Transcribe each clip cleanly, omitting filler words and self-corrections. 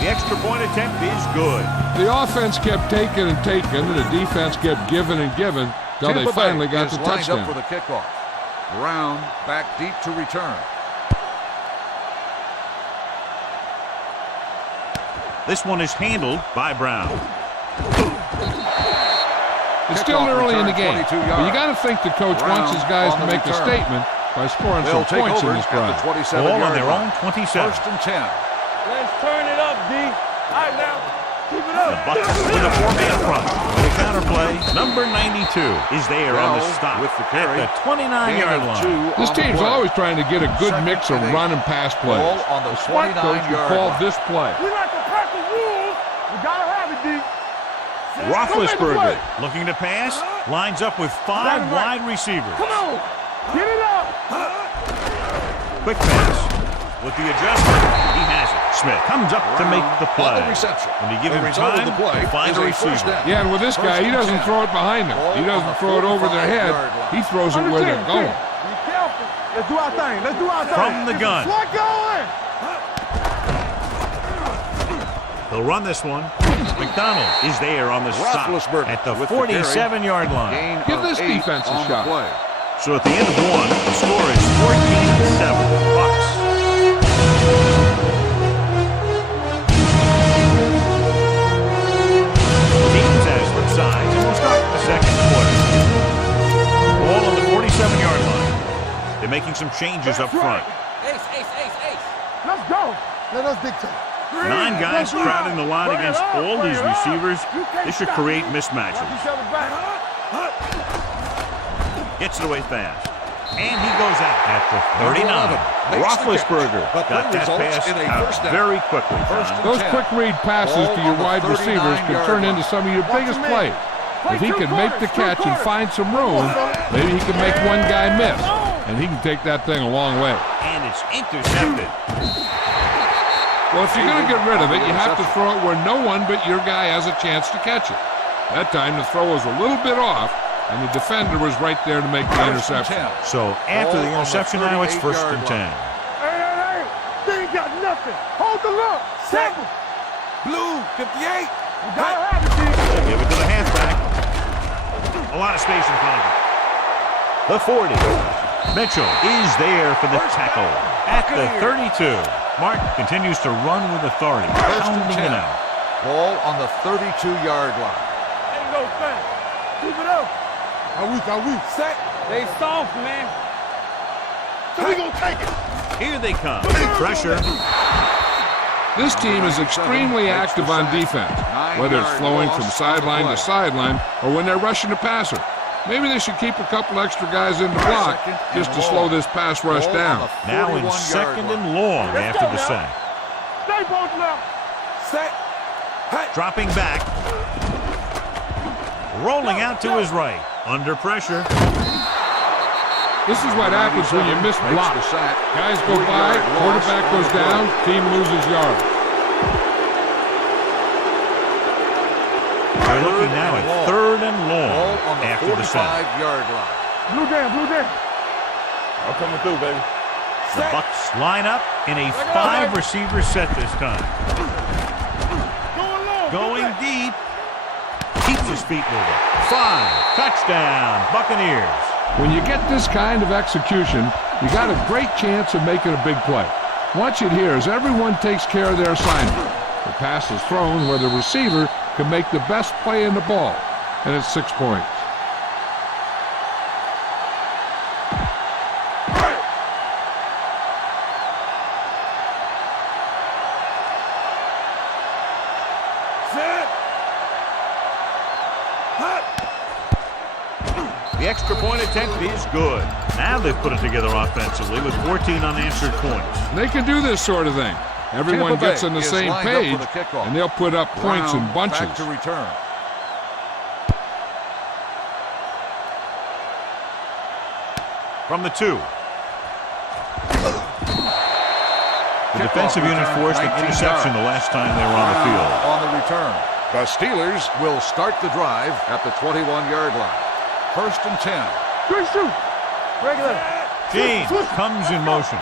The extra point attempt is good. The offense kept taking and taking, and the defense kept giving and giving until they finally got the touchdown. Up for the kickoff. Brown back deep to return. This one is handled by Brown. It's still early in the game, but you got to think the coach wants his guys to make a statement by scoring some points in this drive. Ball on their own 27. First and 10. Let's turn it up, D. All right, now. Keep it up. The Bucs with a 4-man front. The counterplay, number 92, is there on the stop with the carry. at the 29-yard line. This team's always trying to get a good mix of run and pass plays. On the Smart coach would call this play. We like to practice rules. We gotta have it, D. Roethlisberger looking to pass, lines up with 5 wide receivers. Come on. Get it up. Quick pass. With the adjustment, he has it. Smith comes up to make the play. When you give him time, he finds a receiver. Yeah, and with this guy, he doesn't throw it behind them. He doesn't throw it over their head. He throws it where they're going. Be careful. Let's do our thing. Let's do our thing. From the gun. What going? He'll run this one. McDonald is there on the stop at the 47-yard line. Give this defense a shot. So at the end of one, the score is 14-7. Bucs. Teams has split sides, and we'll start the second quarter. Ball on the 47-yard line. They're making some changes up front. Ace. Let's go. Let us dictate. 9 guys crowding the line against all these receivers. This should create mismatches. Gets it away fast. And he goes out at the 39. Roethlisberger got that pass out very quickly. Those quick read passes to your wide receivers can turn into some of your biggest plays. If he can make the catch and find some room, maybe he can make one guy miss. And he can take that thing a long way. And it's intercepted. Well, if you're going to get rid of it, you have to throw it where no one but your guy has a chance to catch it. That time the throw was a little bit off, and the defender was right there to make the interception. So after the interception now, it's 1st and 10. Hey. They ain't got nothing. Hold the look. Simple. Blue, 58. We gotta have it, D. Give it to the halfback. A lot of space in front of him. The 40. Mitchell is there for the tackle at the 32. Mark continues to run with authority, pounding it out. Ball on the 32-yard line. Ain't no thing. Keep it up. Are we set? They soft, man. So we gonna take it. Here they come. Pressure. This team is extremely active on defense, whether it's flowing from sideline to sideline or when they're rushing the passer. Maybe they should keep a couple extra guys in the block just to slow this pass rush down. Now in 2nd and long after the sack. Stay both left. Set. Dropping back. Rolling out to his right. Under pressure. This is what happens when you miss blocks. Guys go by, quarterback goes down, team loses yards. They're looking now at 3rd and long after the sack. Blue down. I'm coming through, baby. The Bucs line up in a 5-receiver set this time. Going deep. Keeps his feet moving. 5. Touchdown, Buccaneers. When you get this kind of execution, you got a great chance of making a big play. Watch it here as everyone takes care of their assignment. The pass is thrown where the receiver can make the best play in the ball, and it's 6 points. The extra point attempt is good. Now they've put it together offensively with 14 unanswered points. They can do this sort of thing. Everyone gets on the same page, and they'll put up points in bunches. Back to return. From the 2. The defensive unit forced an interception the last time they were on the field. On the return. The Steelers will start the drive at the 21-yard line. 1st and 10. Quick shoot. Regular. James comes in motion.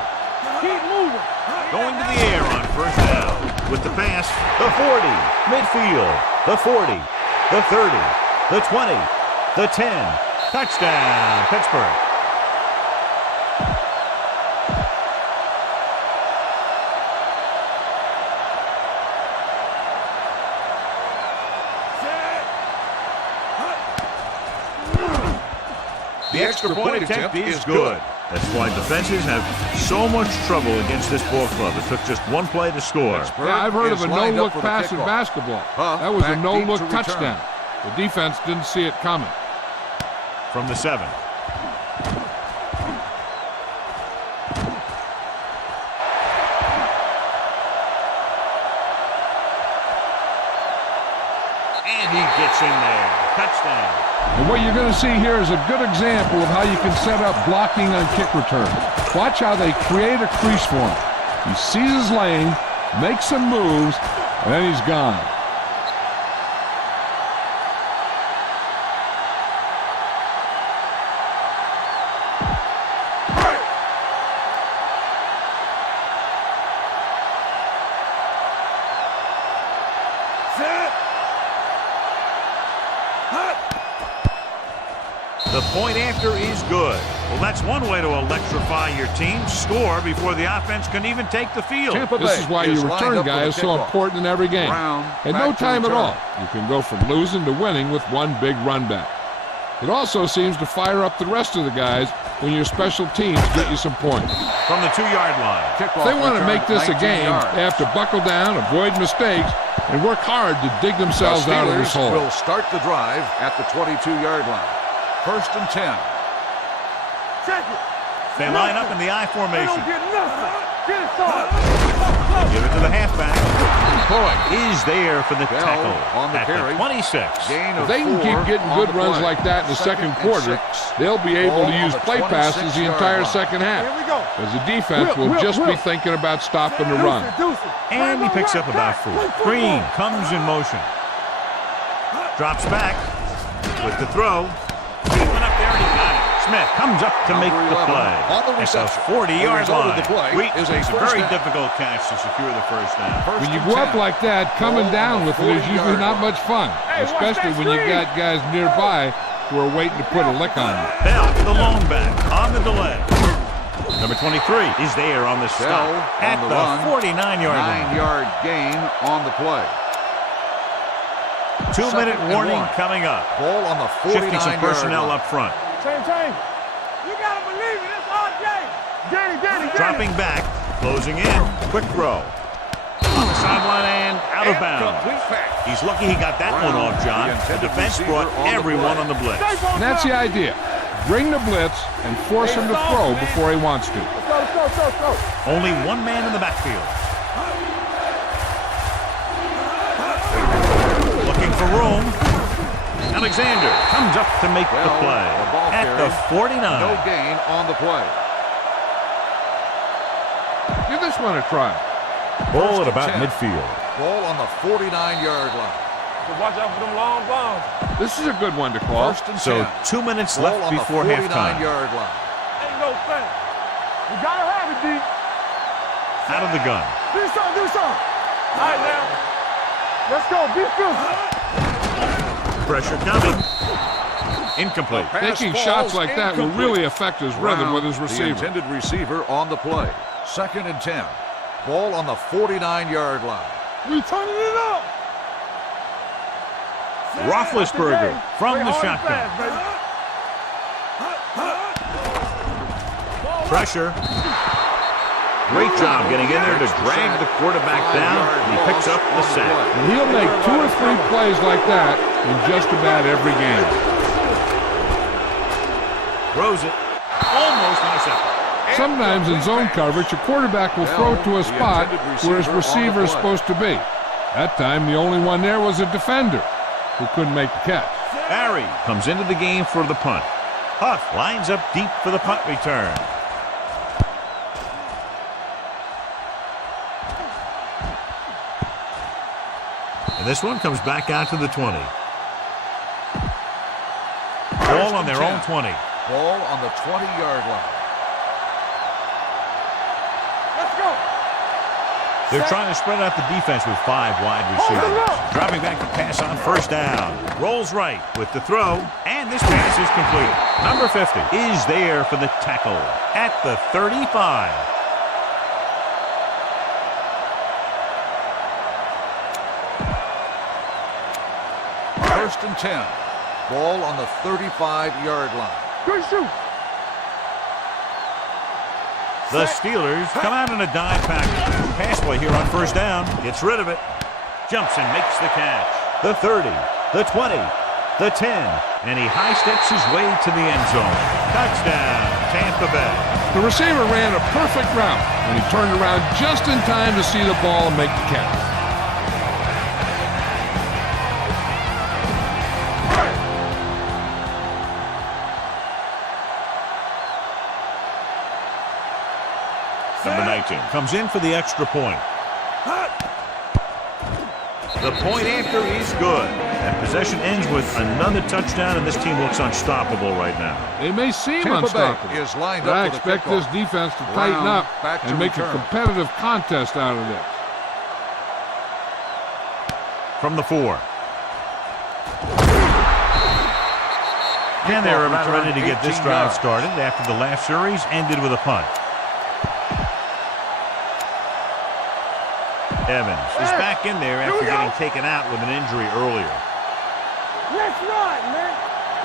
Keep moving. Going to the air on first down. With the pass, the 40, midfield, the 40, the 30, the 20, the 10. Touchdown, Pittsburgh. The extra point attempt is good. That's why defenses have so much trouble against this ball club. It took just one play to score. Yeah, I've heard of a no-look pass in basketball. That was a no-look touchdown. The defense didn't see it coming. From the 7. And he gets in there. Touchdown. And what you're going to see here is a good example of how you can set up blocking on kick return. Watch how they create a crease for him. He sees his lane, makes some moves, and then he's gone. The point after is good. Well, that's one way to electrify your team. Score before the offense can even take the field. This is why your return guy is so important in every game. In no time at all, you can go from losing to winning with one big run back. It also seems to fire up the rest of the guys when your special teams get you some points. From the 2-yard line. If they want to make this a game, they have to buckle down, avoid mistakes, and work hard to dig themselves out of this hole. Will start the drive at the 22-yard line. First and 10. Check it. They line up in the I They formation. don't get nothing. Get it started. Give it to the halfback. Boyd is there for the Bell tackle on the at carry. the 26. Gain If of they can 4 keep getting on good the runs play. like that in the second and quarter, 6. they'll be able to Ball use on the play passes the 26-yard entire line. second half. Here we go. As the defense will just be thinking about stopping the run. And he picks up about 4. Green comes in motion. Drops back with the throw. He went up there and he got it. Smith comes up to make the play. On the At the reception. 40-yard The result of line. the play Wheat is a makes a first very down. difficult catch to secure the first down. First When you and go up 10. like that, coming Ball down on with the it is usually 40-yard not line. much fun, especially when you've got guys nearby who are waiting to put a lick on you. Bell, the lone back, on the delay. Number 23 is there on the stop Bell at on the run. 49-yard line. 9-yard gain on the play. 2-minute Second and warning 1. coming up. Ball on the 49-yard Shifting some personnel line. up front. Change. You gotta believe it. It's our game. Get it. Dropping back, closing in, quick throw. On the sideline and out of bounds. Complete pass. He's lucky he got that one off, John. The defense brought everyone on the blitz. And that's the idea. Bring the blitz and force him to throw before he wants to. Go. Only one man in the backfield. Looking for room. Alexander comes up to make the Well, play the ball at the carrier. 49. No gain on the play. Give this one a try. Ball First at and about 10. midfield. Ball on the 49-yard line. Watch out for them long bombs. This is a good one to call. First and 10. So 2 minutes Ball left on before the halftime. 49-yard line. Ain't no thing. You gotta have it, D. Out of the gun. Do something. All right, now. Let's go. Be physical. Pressure coming. Incomplete. Pass Taking falls shots like that will incomplete. really affect his rhythm with his The receiver. intended receiver on the play. Second and 10. Ball on the 49-yard line. We turning it up. Roethlisberger from the shotgun. Pressure. Great job getting in there to drag the quarterback down, and he picks up the sack. And he'll make 2 or 3 plays like that in just about every game. Throws it. Almost intercepted. Sometimes in zone coverage, a quarterback will throw to a spot where his receiver is supposed to be. That time, the only one there was a defender who couldn't make the catch. Barry comes into the game for the punt. Huff lines up deep for the punt return. And this one comes back out to the 20. Ball on their own 20. Ball on the 20-yard line. They're trying to spread out the defense with 5 wide receivers. Dropping back to pass on first down. Rolls right with the throw, and this pass is complete. Number 50 is there for the tackle at the 35. First and 10. Ball on the 35-yard line. Good shoot. The Steelers come out in a dime package. Pass play here on first down. Gets rid of it. Jumps and makes the catch. The 30, the 20, the 10. And he high steps his way to the end zone. Touchdown, Tampa Bay. The receiver ran a perfect route, and he turned around just in time to see the ball and make the catch. Number 19 comes in for the extra point. The point after is good. And possession ends with another touchdown, and this team looks unstoppable right now. They may seem Tampa unstoppable, Bay is lined but I up for the expect kickoff. this defense to tighten Brown up back to and make return. a competitive contest out of this. From the 4. And they're about return, ready to get this 18 drive yards. started after the last series ended with a punt. Evans is back in there after getting taken out with an injury earlier. Let's run, man.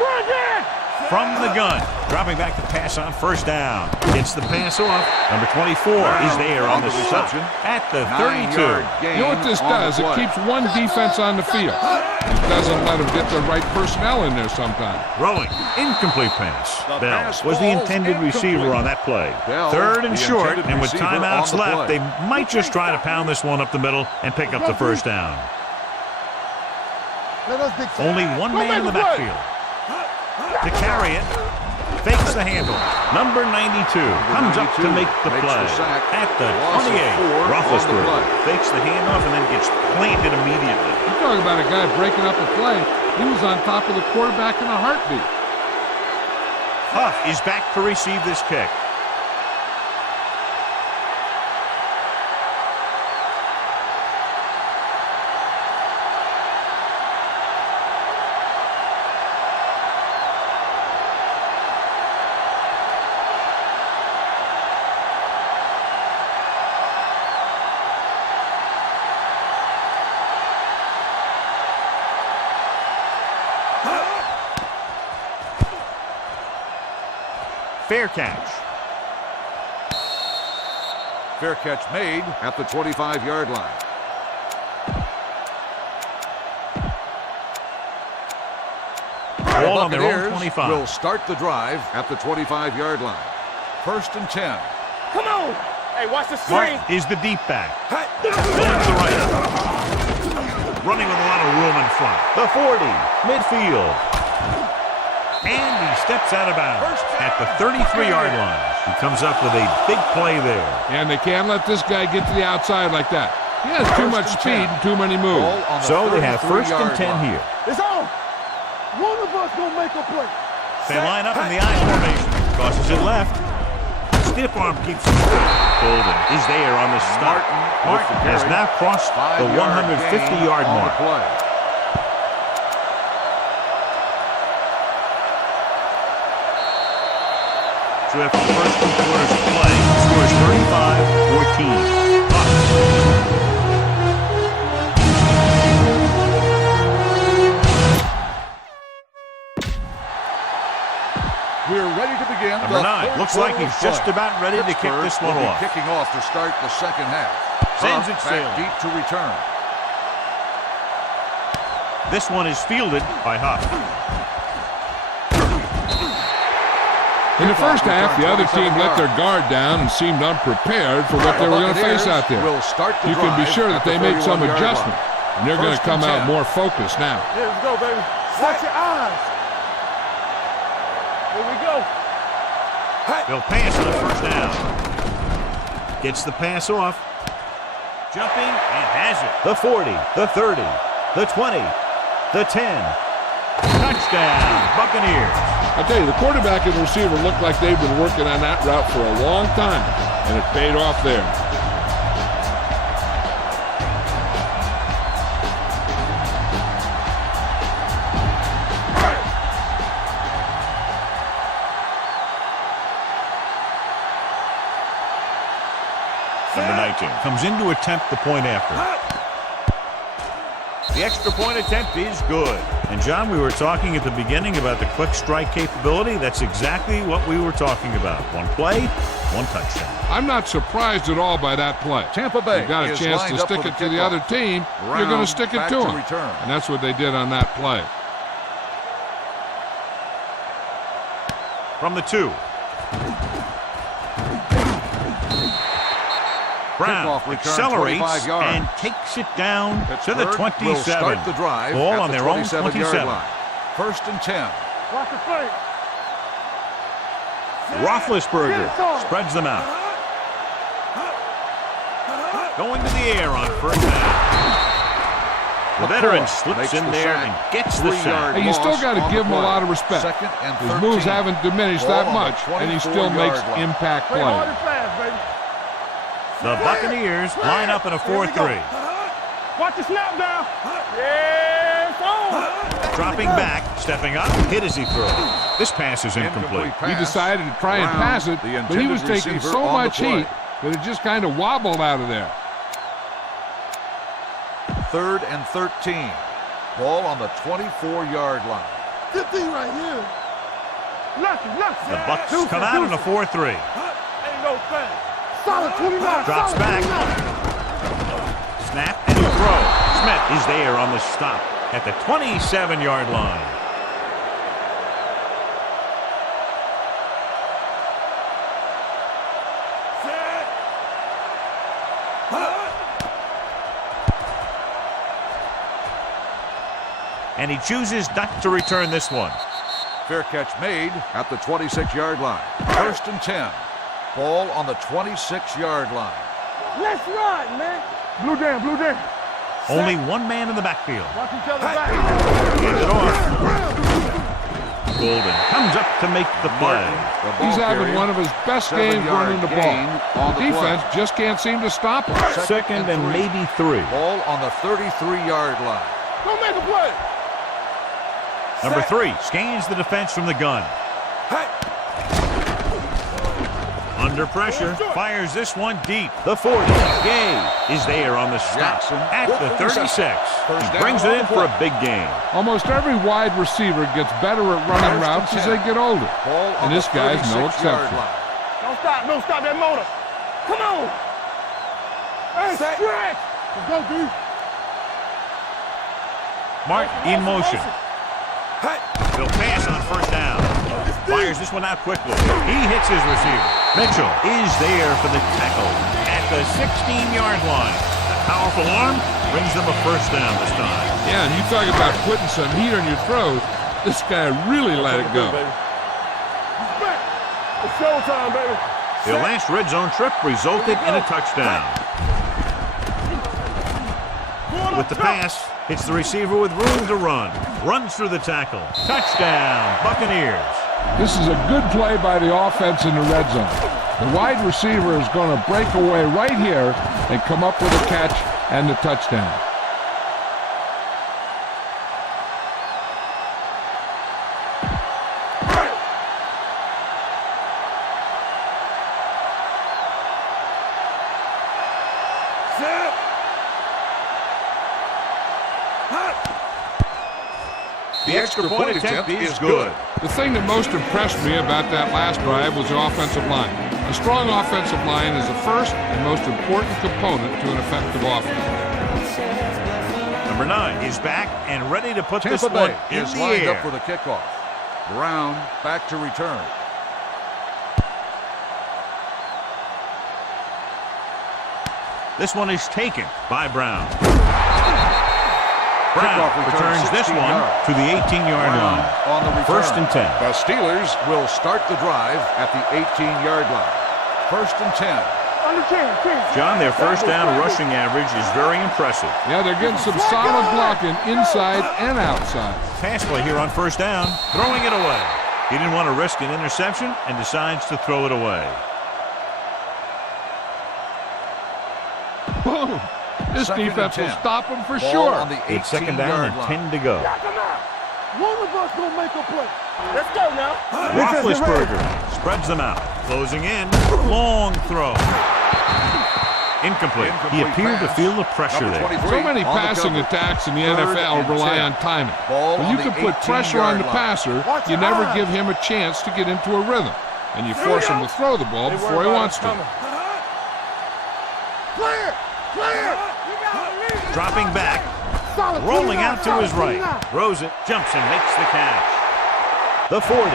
Run, Dan. From the gun, dropping back to pass on first down. Gets the pass off. Number 24 is there on the reception at the 32. You know what this does? It keeps one defense on the field. It doesn't let them get the right personnel in there sometimes. Rolling, incomplete pass. The Bell pass was the ball's intended receiver incomplete. on that play. Bell, Third and the short, intended and with receiver timeouts on the left, play. they might just try to pound this one up the middle and pick up the first down. Only one man in the backfield. To carry it, fakes the handle. Number 92 comes up to make the makes play. the sack. At the Loss of 28, 4 on the Roethlisberger play. fakes the handoff and then gets planted immediately. You talk about a guy breaking up a play. He was on top of the quarterback in a heartbeat. Huff is back to receive this kick. Fair catch. Fair catch made at the 25-yard line. Ball on their own Buccaneers 25. will start the drive at the 25-yard line. First and 10. Come on. Hey, watch the Mark screen. is the deep back. Going to the right. Running with a lot of room in front. The 40, midfield. And he steps out of bounds at the 33-yard line. He comes up with a big play there. And they can't let this guy get to the outside like that. He has too much and speed 10. and too many moves. Ball on the So they have first and 33-yard 10 line. here. It's on. One of us gonna make a play. They line up in the I formation. Crosses it left. Stiff arm keeps him straight. Golden is there on the start. Martin has now crossed the 150-yard mark. Play. So after the first 2 quarters of play, the score is 35-14. We're ready to begin. Number 9 looks like he's just play. about ready to kick this one will be off. Kicking off to start the second half. Sends Huff it back sailing. deep to return. This one is fielded by Huff. In the first half, the other team let their guard down and seemed unprepared for what they were going to face out there. Will start the You can be drive sure at that they the made some 31-yard adjustment, line. and they're going to First come and out 10. more focused now. Yeah, let's go, baby. Watch your eyes. Here we go. They'll pass on the first down. Gets the pass off. Jumping and has it. The 40, the 30, the 20, the 10. Touchdown, Buccaneers. I tell you, the quarterback and the receiver look like they've been working on that route for a long time, and it paid off there. Number 19 comes in to attempt the point after. The extra point attempt is good. And, John, we were talking at the beginning about the quick strike capability. That's exactly what we were talking about. One play, one touchdown. I'm not surprised at all by that play. Tampa Bay You've got a is chance to lined up stick for it the to the kickoff. other team, you're going Brown to stick it back to to them. return. And that's what they did on that play. From the 2. Brown Kickoff return, accelerates 25 yards. and takes it down to the Pittsburgh 27. will start the drive Ball at on the their own 27-yard line. First and 10. Watch the play. Roethlisberger spreads them out. Going to the air on first down. The veteran slips Makes in the there sack. and gets the 3-yard sack. Hey, you still loss got to on give the him a play. lot of respect. Second and His 13. moves haven't diminished Ball that on the much, and he still 24-yard makes line. impact Play hard plays. and fast, baby. The Buccaneers line up in a 4-3. Watch the snap down. Yes, on. Dropping back, stepping up, hit as he throws. This pass is incomplete. He decided to try and Brown, pass it, the but he was intended taking receiver so on the much play. heat that it just kind of wobbled out of there. Third and 13. Ball on the 24-yard line. Good thing right here. Lucky. The Bucs come out in a 4-3. Ain't no thing. Solid 29. Drops solid back. 29. Snap and a throw. Smith is there on the stop at the 27-yard line. And he chooses not to return this one. Fair catch made at the 26-yard line. First and 10. Ball on the 26-yard line. Let's run, man. Blue jam. Only one man in the backfield. Watch each other back. Hands it off. Golden comes up to make the play. The ball He's having carrier, one of his best games 7-yard running the gain ball. on the Defense play. just can't seem to stop him. Second and maybe 3. Ball on the 33-yard line. Don't make a play. Number 3 scans the defense from the gun. Hey. Under pressure, fires this one deep. The 40. Gay is there on the stop Jackson at the 36. He brings it in for a big game. Almost every wide receiver gets better at running routes as they get older. Ball on And this the guy's no 36-yard exception. line. Don't stop that motor. Come on. Hey, stretch. Let's go, dude. Mark in motion. They'll pass on first down. Fires this one out quickly. He hits his receiver. Mitchell is there for the tackle at the 16-yard line. The powerful arm brings them a first down this time. Yeah, and you talk about putting some heat on your throws. This guy really let it go. It's showtime, baby. Their last red zone trip resulted in a touchdown. With the pass, hits the receiver with room to run. Runs through the tackle. Touchdown, Buccaneers. This is a good play by the offense in the red zone. The wide receiver is going to break away right here and come up with a catch and the touchdown. The extra point attempt is good. The thing that most impressed me about that last drive was the offensive line. A strong offensive line is the first and most important component to an effective offense. Number 9 is back and ready to put Tampa this one Bay in is the lined air. up for the kickoff. Brown back to return. This one is taken by Brown. Kickoff Brown return, returns this 16 one yards. to the 18-yard Brown line. on the return. First and 10. The Steelers will start the drive at the 18-yard line. First and 10. Under 10. John, their first down rushing average is very impressive. Yeah, they're getting some solid blocking inside and outside. Pass play here on first down, throwing it away. He didn't want to risk an interception and decides to throw it away. Boom! This Second and defense will 10. stop him for Ball sure. on the It's second down 18-yard and line. 10 to go. One of us gonna make a play. Let's go now. Roethlisberger spreads them out. Closing in, long throw. Incomplete. He appeared to feel the pressure there. So many passing attacks in the NFL rely on timing. When you can put pressure on the passer, you never give him a chance to get into a rhythm, and you force him to throw the ball before he wants to. Dropping back, rolling out to his right. Throws it, jumps and makes the catch. The 40,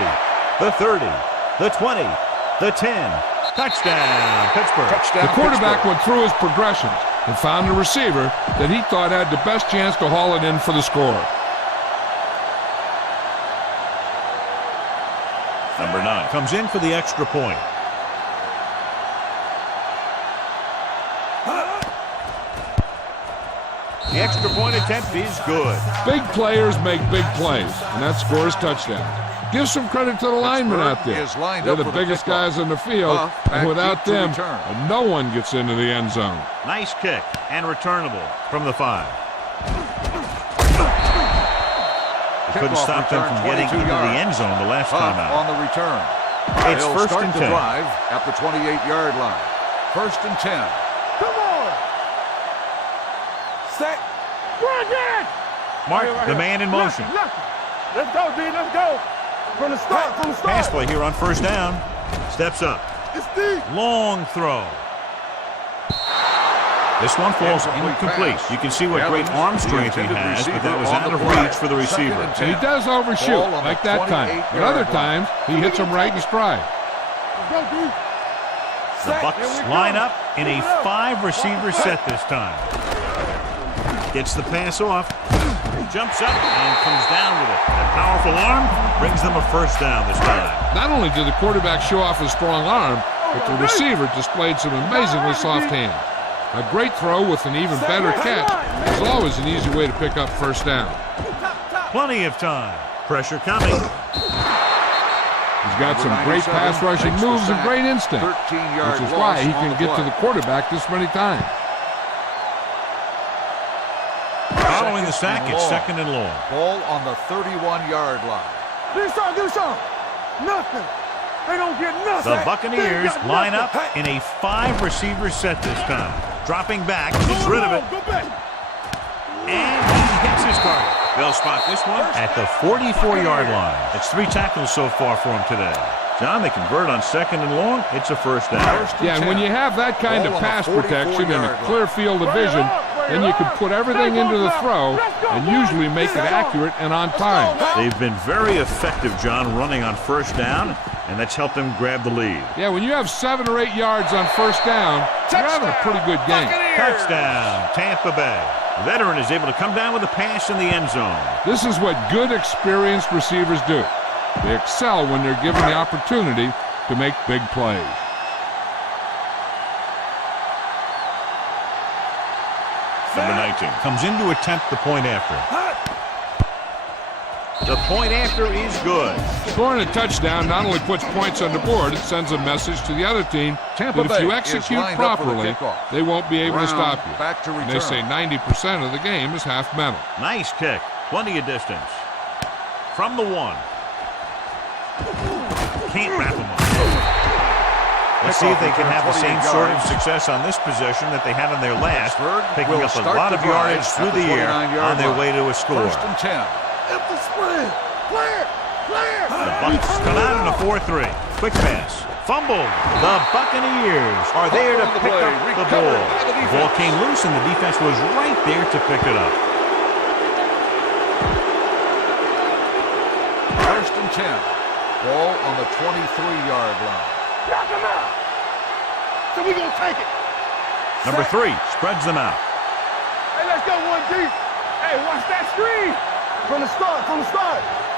the 30, the 20, the 10. Touchdown, Pittsburgh. The quarterback went through his progressions and found a receiver that he thought had the best chance to haul it in for the score. Number 9 comes in for the extra point. The extra point attempt is good. Big players make big plays, and that scores touchdowns. Give some credit to the linemen out there. They're the biggest guys in the field, and without them, no one gets into the end zone. Nice kick and returnable from the 5. Couldn't stop them from getting into the end zone the last time out. On the return. It's first and 10. Drive at the 28-yard line. First and 10. Come on. Set. Run it. Mark, the man in motion. Let's go, D. Let's go. From the start, Pass play here on first down. Steps up. It's deep. Long throw. This one falls incomplete. You can see what great arm strength he has, but that was out of reach for the receiver. And he does overshoot, like that time. But other times, he hits him right in stride. The Bucs line up in a 5-receiver set this time. Gets the pass off. Jumps up and comes down with it. That powerful arm brings them a first down this time. Not only did the quarterback show off his strong arm, but the receiver displayed some amazingly soft hands. A great throw with an even better catch is always an easy way to pick up first down. Plenty of time. Pressure coming. He's got some great pass rushing moves and great instinct, which is why he can get to the quarterback this many times. Following the sack, it's second and long. Ball on the 31-yard line. Do something. Nothing. They don't get nothing. The Buccaneers line up in a 5-receiver set this time. Dropping back, gets rid of it. And he hits his target. They'll spot this one at the 44-yard line. It's 3 tackles so far for him today. John, they convert on second and long. It's a first down. Yeah, and when you have that kind of pass protection and a clear field of vision, then you can put everything into the throw and usually make it accurate and on time. They've been very effective, John, running on first down, and that's helped them grab the lead. Yeah, when you have 7 or 8 yards on first down, you're having a pretty good game. Touchdown, Tampa Bay. The veteran is able to come down with a pass in the end zone. This is what good, experienced receivers do. They excel when they're given the opportunity to make big plays. Number 19 comes in to attempt the point after. The point after is good. Scoring a touchdown not only puts points on the board, it sends a message to the other team that if you execute properly, they won't be able to stop you. And they say 90% of the game is half mental. Nice kick. Plenty of distance. From the 1. Can't wrap him up. Let's see if they can have the same sort of success on this possession that they had on their last, picking up a lot of yardage through the air on their way to a score. First and 10. Empty sprint. Clear. The Bucs come out in a 4-3. Quick pass. Fumbled. The Buccaneers are there to pick up the ball. The ball came loose and the defense was right there to pick it up. First and 10. Ball on the 23-yard line. Knock him out. So we gonna take it. Number 3 spreads them out. Hey, let's go 1 deep. Hey, watch that screen. From the start.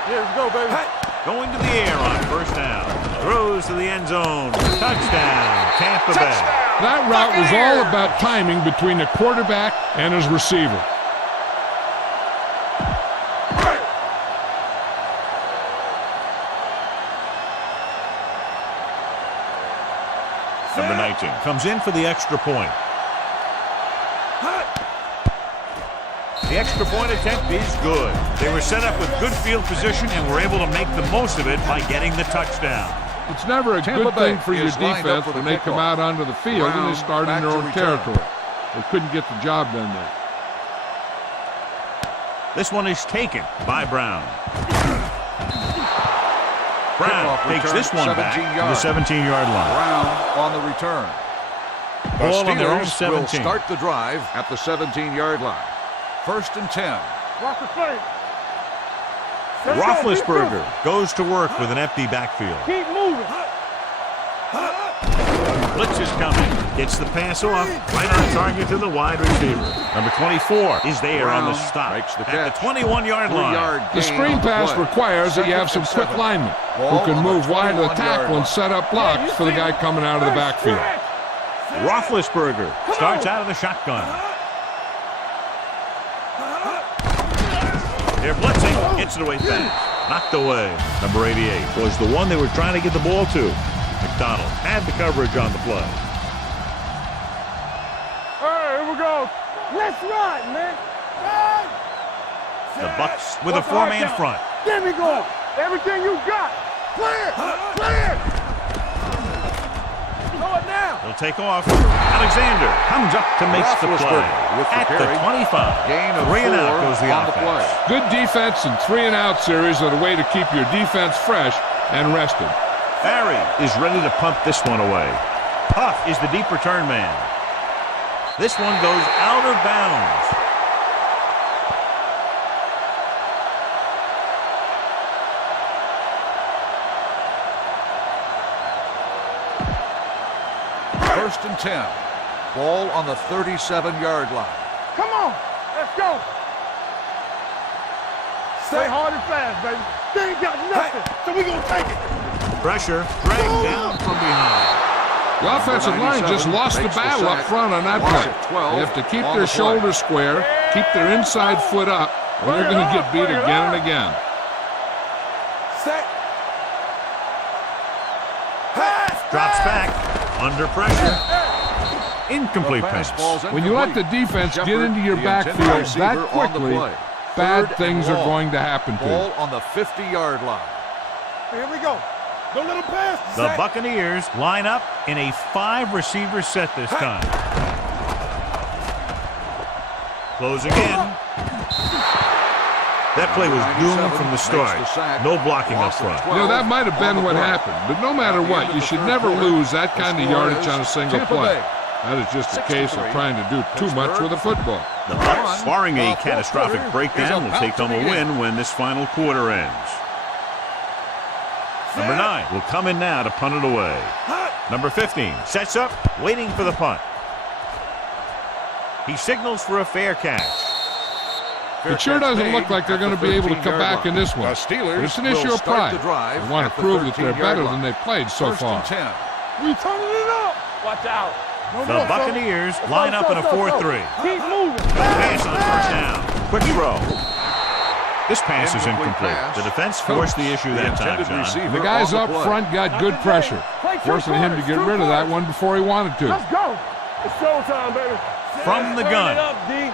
Yeah, let's go, baby. Hey. Going to the air on first down. Throws to the end zone. Touchdown, Tampa Bay. That route was all about timing between the quarterback and his receiver. Number 19 comes in for the extra point. The extra point attempt is good. They were set up with good field position and were able to make the most of it by getting the touchdown. It's never a Tampa good thing Bay for your is lined up defense for the when they come kickoff. out onto the field and they Brown start in back their to own return. territory. They couldn't get the job done there. This one is taken by Brown. Brown Kickoff takes return, this one back 17 to the yards. 17-yard line. Brown on the return. The Ball on their own Steelers will 17. start the drive at the 17-yard line. 1st and 10. Watch the play. Roethlisberger goes to work with an empty backfield. Keep moving. Blitz is coming. Gets the pass off. Right on target to the wide receiver. Number 24 is there on the Brown stop. makes the At catch. the 21-yard line. 3-yard The gain screen on the pass play. requires that you have some 2nd quick and 7. linemen Ball who can on the move wide of the 21-yard tackle and line. set up blocks for the guy coming out of the backfield. Roethlisberger starts out of the shotgun. They're blitzing. Gets it away fast. Knocked away. Number 88 was the one they were trying to get the ball to. McDonald had the coverage on the play. Hey, here we go. Let's run, man. Run. The Bucks with a four-man front. Let me go. Everything you got. Clear. Clear. Throw it now. He'll take off. Alexander comes up to make the play. Roethlisberger with the At the carry. 25. Gain of 3 and out 4 goes the on the offense. play. Good defense and 3-and-out series are the way to keep your defense fresh and rested. Barry is ready to punt this one away. Huff is the deep return man. This one goes out of bounds. First and 10. Ball on the 37-yard line. Come on. Let's go. Stay hard and fast, baby. They ain't got nothing, so we gonna take it. Pressure dragged down from behind. The offensive line just lost the makes the battle up sack. front on that Loss play. of 12 They have to keep on their the play. shoulders square, keep their inside foot up, or they're going to get beat again and again. Set. Drops back. Under pressure. Incomplete The pass pass. ball's When you let the incomplete. defense get Shepard, into your the intended backfield receiver that on the quickly, play. bad 3rd and things are long. going to happen to you. Ball on the 50-yard line. Here we go. Don't let him pass. The Set. Buccaneers line up in a 5-receiver set this time. Closing in. That play was doomed from the start. No blocking up front. You know, that might have been what happened, but no matter what, you should never lose that kind of yardage on a single play. That is just a case of trying to do too much with a football. The Bucs, barring a catastrophic breakdown, will take home a win when this final quarter ends. Number 9 will come in now to punt it away. Number 15 sets up, waiting for the punt. He signals for a fair catch. It sure doesn't look like they're going to be able to come back in this one. But it's an issue of pride. They want to prove that they're better than they've played so far. We turning it up. Watch out. The Buccaneers line up in a 4-3. Keep moving. Pass on the first down. Quick throw. This pass is incomplete. The defense forced the issue that time, John. The guys up front got good pressure, forcing him to get rid of that one before he wanted to. Let's go. It's showtime, baby. From the Turn gun. it up, D.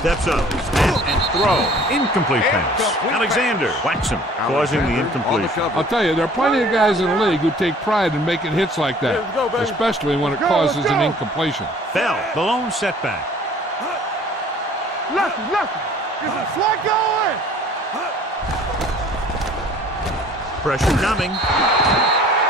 Steps up, snap, and throw. Incomplete pass. Alexander whacks him, causing the incompletion. I'll tell you, there are plenty of guys in the league who take pride in making hits like that, Let's go, baby. especially when it Let's go, causes let's an go. incompletion. Fell, the lone setback. Lucky. Get some slack going. Pressure coming.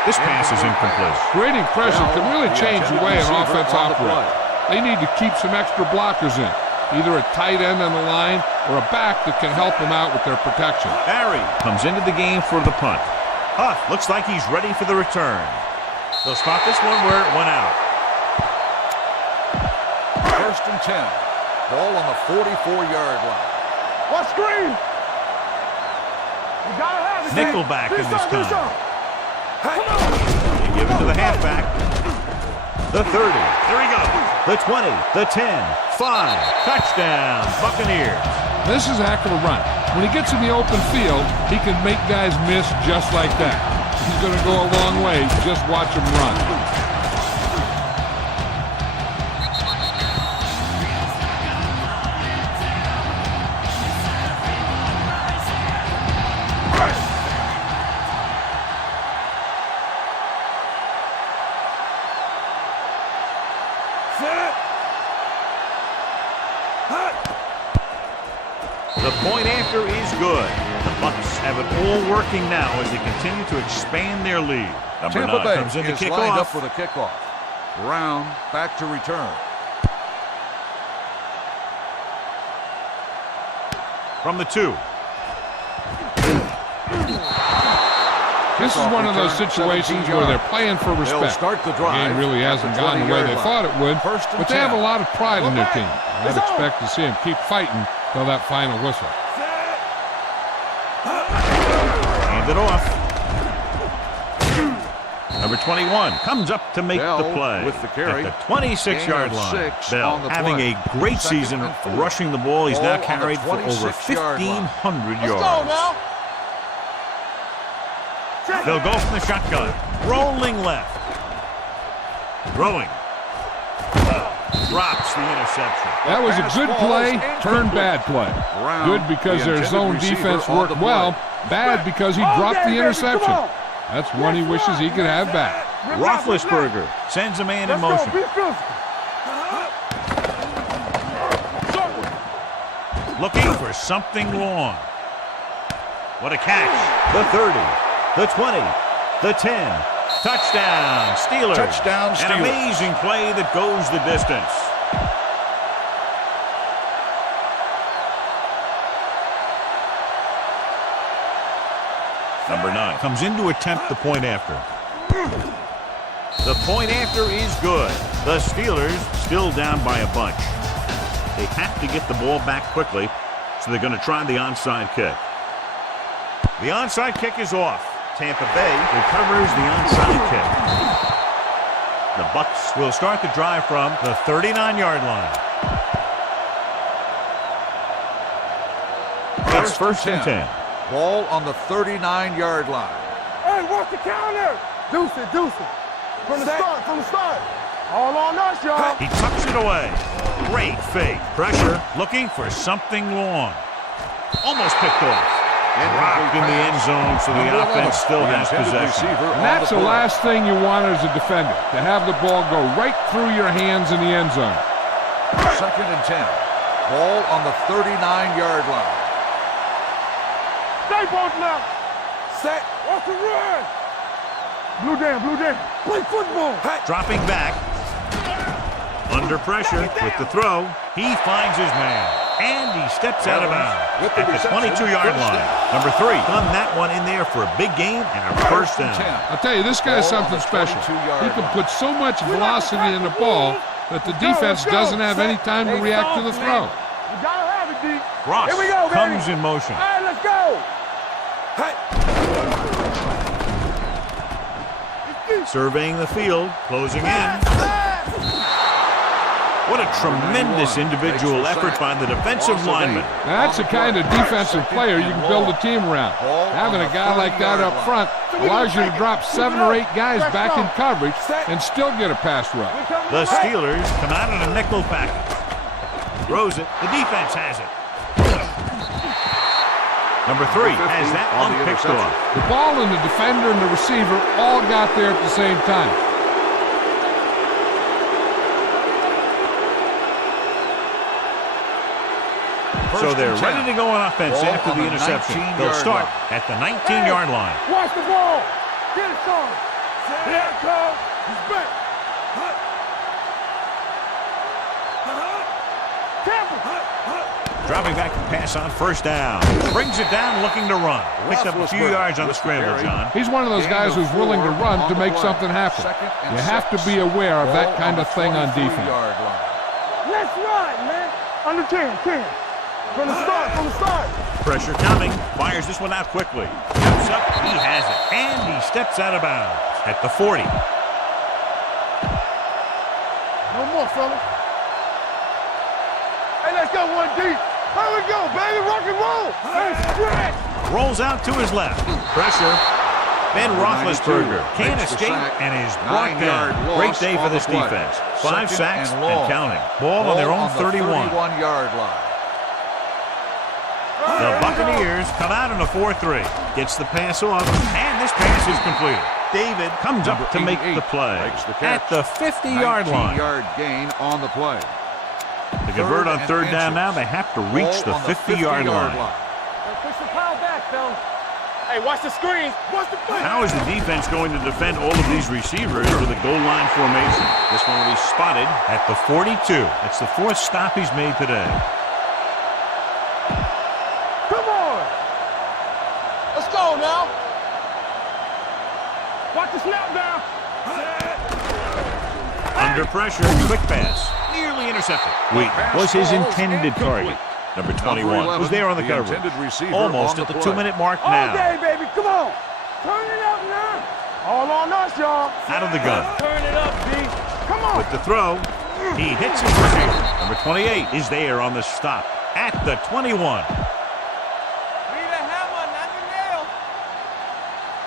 This pass is incomplete. Creating pressure can really change the way an offense operates. They need to keep some extra blockers in, either a tight end on the line or a back that can help them out with their protection. Barry comes into the game for the punt. Huff looks like he's ready for the return. They'll spot this one where it went out. 1st and 10. Ball on the 44-yard line. What screen? You gotta have it. Nickelback in this time. Come on. They give it to the halfback. The 30. There he goes. The 20. The 10. 5. Touchdown. Buccaneers. This is a heck of a run. When he gets in the open field, he can make guys miss just like that. He's going to go a long way. Just watch him run. The point after is good. The Bucs have it all working now as they continue to expand their lead. Number Tampa 9 Bay comes in to is kick lined off. up for the kickoff. Brown back to return. From the 2. This is one of those situations where they're playing for They'll respect. start the The drive game really at hasn't the gone the way 20-yard they line. thought it would, First and but they have 10. a lot of pride in their team. I'd expect to see them keep fighting till that final whistle. Hand it off. Number 21 comes up to make Bell the play with the carry. at the 26-yard Gain of line. 6 Bell on the having play. a great Second season and 4. rushing the ball. He's now Ball on the carried for over 26-yard line. 1,500 Let's go yards. now. They'll go from the shotgun. Rolling left. Throwing. Drops the interception. That was a good play, turned bad play. Brown, Good because the their intended zone receiver defense on worked the play. well. Bad because he dropped the interception. That's one he wishes he could have back. Roethlisberger sends a man in motion. Be physical. Looking for something long. What a catch. The 30, the 20, the 10. Touchdown, Steelers. Touchdown, An Steelers. amazing play that goes the distance. Number 9 comes in to attempt the point after. The point after is good. The Steelers still down by a bunch. They have to get the ball back quickly, so they're going to try the onside kick. The onside kick is off. Tampa Bay recovers the onside kick. The Bucs will start the drive from the 39-yard line. It's first and 10. Ball on the 39-yard line. Hey, watch the counter. Deuce it. From the start. All on us, y'all. He tucks it away. Great fake. Pressure, looking for something long. Almost picked off. Dropped in the end zone, so the offense still has possession. And that's the last thing you want as a defender, to have the ball go right through your hands in the end zone. Second and 10. Ball on the 39-yard line. Stay both now. Set. Watch the run. Blue down. Play football. Dropping back. Under pressure with the throw. He finds his man. And he steps out of bounds at the 22-yard line. Number 3 done that one in there for a big gain and a first down. I'll tell you, this guy's something special. He can put so much velocity in the ball that the defense doesn't have any time to react to the throw. You gotta have it, D. Ross Here we go, baby. comes in motion. All right, let's go. Surveying the field, closing in. What a tremendous individual effort by the defensive lineman. Now, that's the kind of defensive player you can build a team around. Having a guy like that up front allows you to drop 7 or 8 guys back in coverage and still get a pass rush. The Steelers come out in a nickel package. Throws it. The defense has it. Number 3 has that one picked off. The ball and the defender and the receiver all got there at the same time. So they're ready to go on offense after the interception. They'll start at the 19-yard line. Watch the ball. Get it, son. Here it comes. He's back. Dropping back to pass on first down. Brings it down looking to run. Picked up a few yards on the scramble, John. He's one of those guys who's willing to run to make something happen. You have to be aware of that kind of thing on defense. Let's run, man. Under 10. From the start. Pressure coming. Fires this one out quickly. Steps up. He has it. And he steps out of bounds at the 40. No more, fella. Hey, let's go, 1D. Here we go, baby. Rock and roll. Hey, stretch. Rolls out to his left. Pressure. Ben Roethlisberger can't escape and is brought down. Great day for this defense. 5 sacks and counting. Ball on their own 31-yard line. The Buccaneers come out in a 4-3. Gets the pass off, and this pass is completed. David comes up to make the play at the 50-yard line. 19-yard gain on the play. To convert on third down now, they have to reach the 50-yard line. Push the pile back, though. Hey, watch the screen. Watch the play. How is the defense going to defend all of these receivers with a goal line formation? This one will be spotted at the 42. It's the fourth stop he's made today. Come on. Let's go now. Watch the snap now. Under pressure, quick pass. Nearly intercepted. Wheat was his intended target. Number 21 was there on the coverage. Almost at the 2-minute mark now. All day, baby. Come on. Turn it up now. All on us, y'all. Out of the gun. Turn it up, B. Come on. With the throw, he hits his receiver. Number 28 is there on the stop at the 21. Be the hammer, not the nail.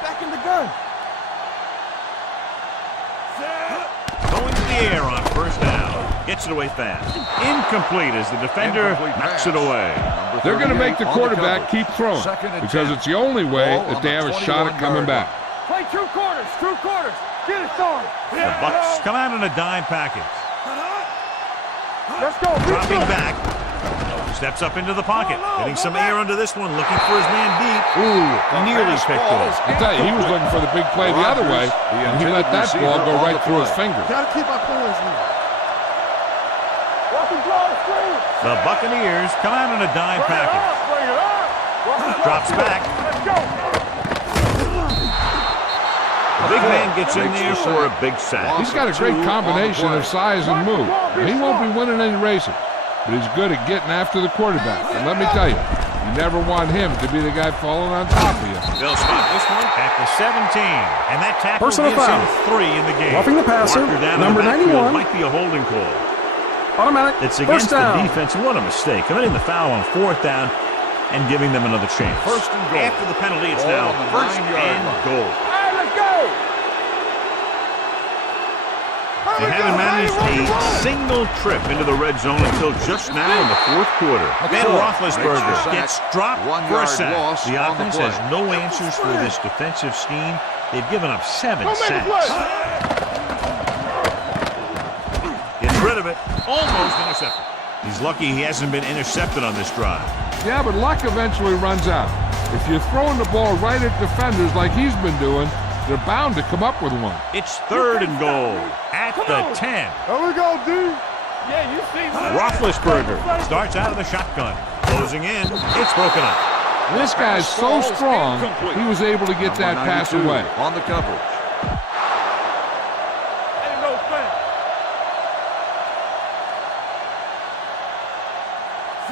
Back in the gun. Going to the air on first down. Gets it away fast. Incomplete as the defender knocks it away. They're going to make the quarterback keep throwing because it's the only way that they have a shot at coming back. Play two quarters. Get it started. The Bucs come out in a dime package. Let's go. Dropping back. Steps up into the pocket. Getting some air under this one. Looking for his man deep. Ooh, nearly picked off. I tell you, he was looking for the big play the other way, and he let that ball go right through his fingers. Gotta keep our points now. The Buccaneers come out in a dime package. Drops back. Let's go. The big man gets in there for a big sack. He's got a great combination of size and move. He won't be winning any races, but he's good at getting after the quarterback. And let me tell you, you never want him to be the guy falling on top of you. They'll spot this one at the 17. And that tackle Personal gives foul. him 3 in the game. Roughing the passer, Marker down number in the backfield 91. might be a holding call. Automatic. It's First against the down. defense. What a mistake. Committing the foul on fourth down and giving them another chance. First and goal. After the penalty, it's Ball now on the first 9-yard and line. goal. Hey, let's go. They haven't managed a single trip into the red zone until just now in the fourth quarter. Ben Roethlisberger gets dropped for a sack. The offense has no answers for this defensive scheme. They've given up 7 sacks. Gets rid of it. Almost intercepted. He's lucky he hasn't been intercepted on this drive. Yeah, but luck eventually runs out. If you're throwing the ball right at defenders like he's been doing, they're bound to come up with one. It's third and goal at the 10. There we go, dude. Yeah, you see me. Roethlisberger starts out of the shotgun. Closing in. It's broken up. This guy's so strong, he was able to get that pass away. On the coverage. Ain't no thing.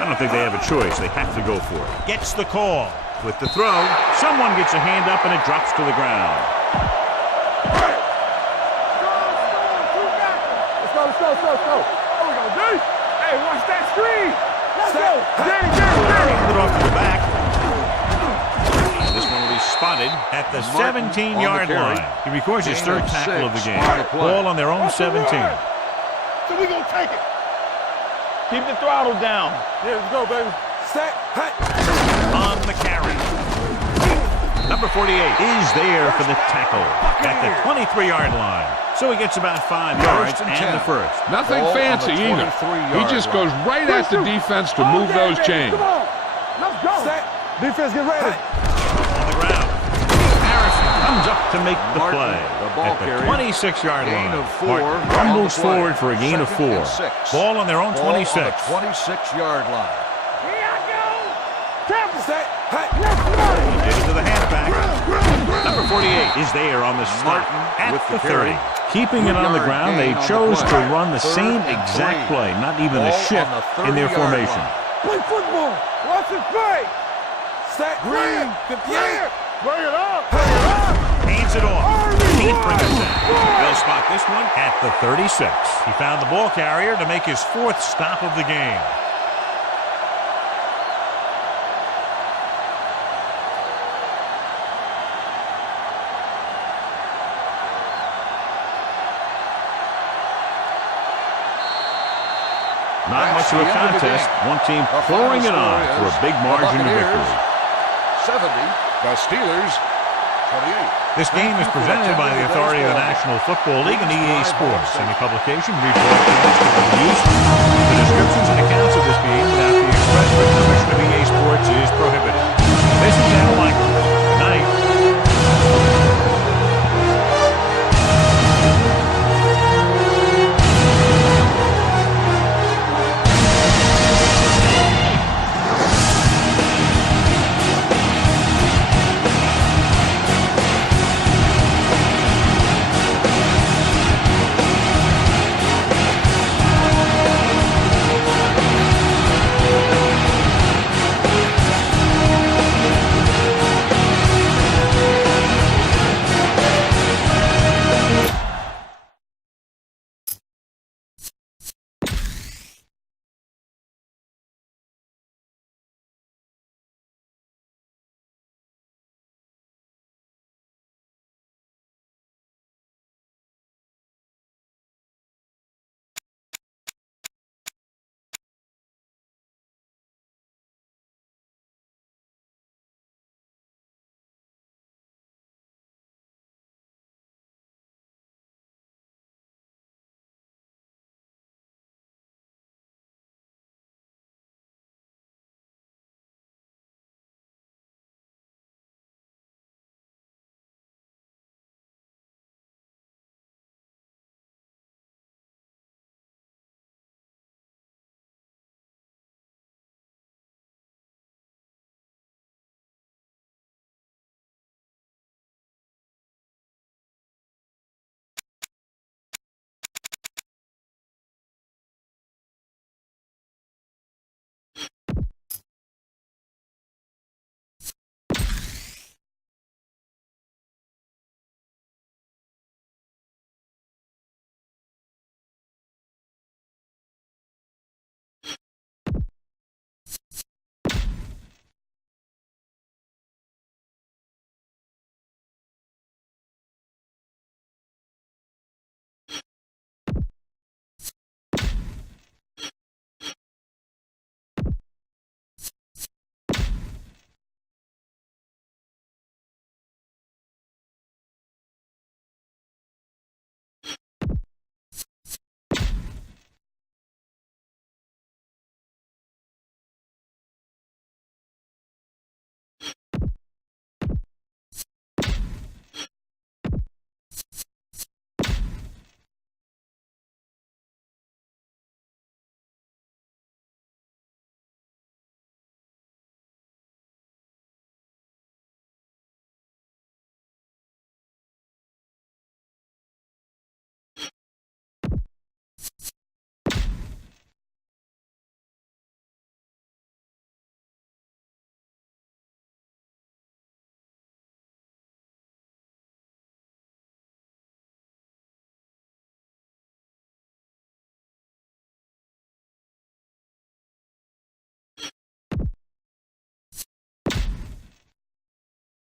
I don't think they have a choice. They have to go for it. Gets the call. With the throw, someone gets a hand up and it drops to the ground. Let's go. There we go, dude. Hey, watch that screen. Let's go. Danny. Hand it off to the back. This one will be spotted at the 17-yard line. He records his third tackle of the game. Ball on their own 17. So we gonna take it. Keep the throttle down. Yeah, let's go, baby. Set. Hey. On the carry. Number 48 is there for the tackle at the 23-yard line. So he gets about 5 yards and the first. Nothing fancy either. He just goes right at the defense to move those chains. Come on. Let's go. Set. Defense, get ready. On the ground. Harrison comes up to make the play at the 26-yard line. Martin rumbles forward for a gain of 4. Ball on their own 26. 26-yard line. Here I go. Careful. Set. Hey. Get it to the halfback. Number 48 is there on the stop at the 30. Keeping it on the ground, they chose to run the same exact play, not even a shift in their formation. Play football. Watch it play. Set. Green. Yeah. Bring it up. Hands it off. Can't bring it down. They'll spot this one at the 36. He found the ball carrier to make his 4th stop of the game. Not much of a contest. One team pouring it on for a big margin of victory. 70. The Steelers This game is presented by the authority of the National Football League and EA Sports. Any publication, rebroadcast, or use the descriptions and accounts of this game without the express written permission of EA Sports is prohibited. This is